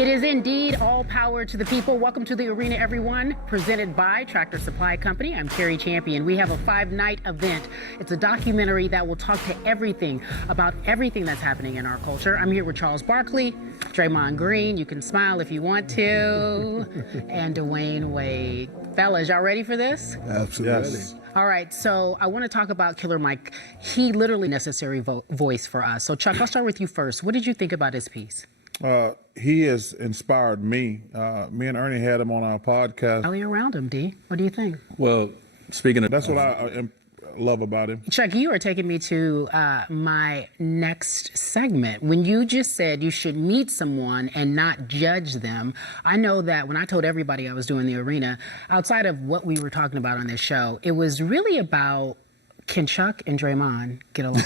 It is indeed all power to the people. Welcome to the arena, everyone. Presented by Tractor Supply Company. I'm Cari Champion. We have a 5-night event. It's a documentary that will talk to everything about everything that's happening in our culture. I'm here with Charles Barkley, Draymond Green. You can smile if you want to, and Dwyane Wade. Fellas, y'all ready for this? Absolutely. Yes. All right, so I want to talk about Killer Mike. He literally necessary voice for us. So Chuck, I'll start with you first. What did you think about his piece? He has inspired me. Me and Ernie had him on our podcast. Rally around him, D. What do you think? Well, speaking of... That's what I love about him. Chuck, you are taking me to my next segment. When you just said you should meet someone and not judge them, I know that when I told everybody I was doing the arena, outside of what we were talking about on this show, it was really about, can Chuck and Draymond get along?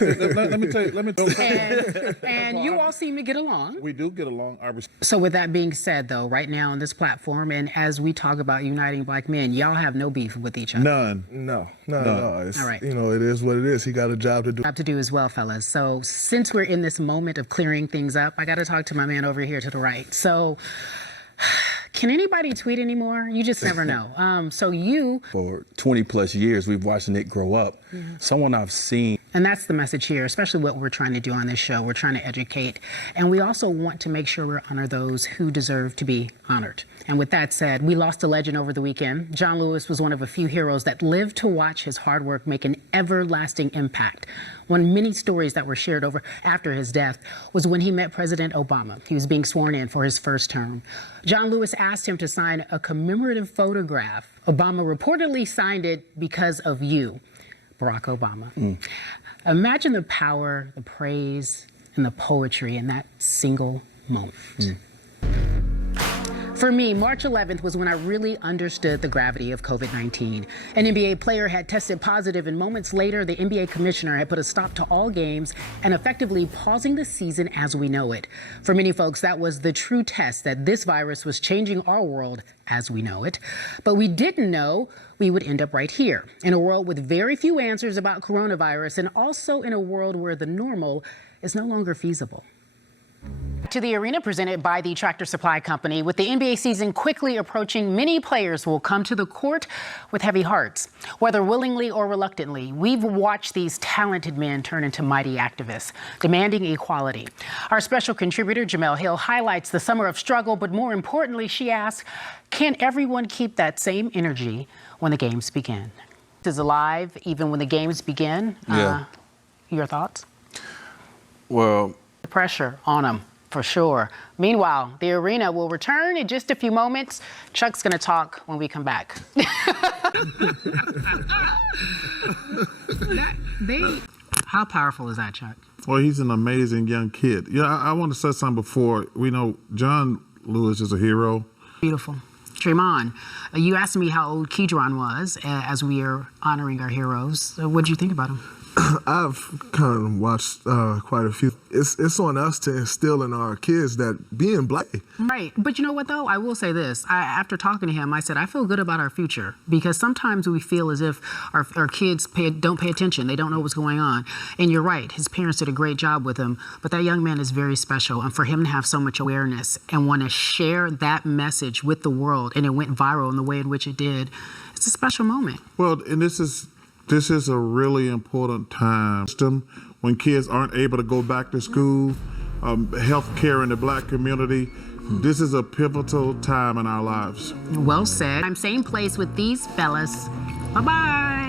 let me tell you. And you all seem to get along. We do get along. So with that being said, though, right now on this platform, and as we talk about uniting black men, y'all have no beef with each other? None. No. It's, all right. You know, it is what it is. He got a job to do. Job to do as well, fellas. So since we're in this moment of clearing things up, I got to talk to my man over here to the right. So... can anybody tweet anymore? You just never know. So you... For 20 plus years, we've watched Nick grow up. Someone I've seen. And that's the message here, especially what we're trying to do on this show. We're trying to educate. And we also want to make sure we honor those who deserve to be honored. And with that said, we lost a legend over the weekend. John Lewis was one of a few heroes that lived to watch his hard work make an everlasting impact. One of many stories that were shared after his death was when he met President Obama. He was being sworn in for his first term. John Lewis asked him to sign a commemorative photograph. Obama reportedly signed it because of you, Barack Obama. Imagine the power, the praise, and the poetry in that single moment. For me, March 11th was when I really understood the gravity of COVID-19. An NBA player had tested positive, and moments later, the NBA commissioner had put a stop to all games and effectively pausing the season as we know it. For many folks, that was the true test that this virus was changing our world as we know it. But we didn't know we would end up right here, in a world with very few answers about coronavirus, and also in a world where the normal is no longer feasible. To the arena, presented by the Tractor Supply Company. With the NBA season quickly approaching, many players will come to the court with heavy hearts. Whether willingly or reluctantly, we've watched these talented men turn into mighty activists, demanding equality. Our special contributor, Jamel Hill, highlights the summer of struggle, but more importantly, she asks, can everyone keep that same energy when the games begin? Is alive even when the games begin? Yeah. Your thoughts? Well... the pressure on them. For sure. Meanwhile, the arena will return in just a few moments. Chuck's going to talk when we come back. How powerful is that, Chuck? Well, he's an amazing young kid. Yeah, I want to say something before. We know John Lewis is a hero. Beautiful. Draymond, you asked me how old Kedron was as we are honoring our heroes. What did you think about him? I've kind of watched quite a few. It's on us to instill in our kids that being black. Right. But you know what, though? I will say this. After talking to him, I said, I feel good about our future, because sometimes we feel as if our kids don't pay attention. They don't know what's going on. And you're right. His parents did a great job with him. But that young man is very special. And for him to have so much awareness and want to share that message with the world, and it went viral in the way in which it did, it's a special moment. Well, and this is a really important time when kids aren't able to go back to school, health care in the black community. This is a pivotal time in our lives. Well said. I'm same place with these fellas. Bye-bye.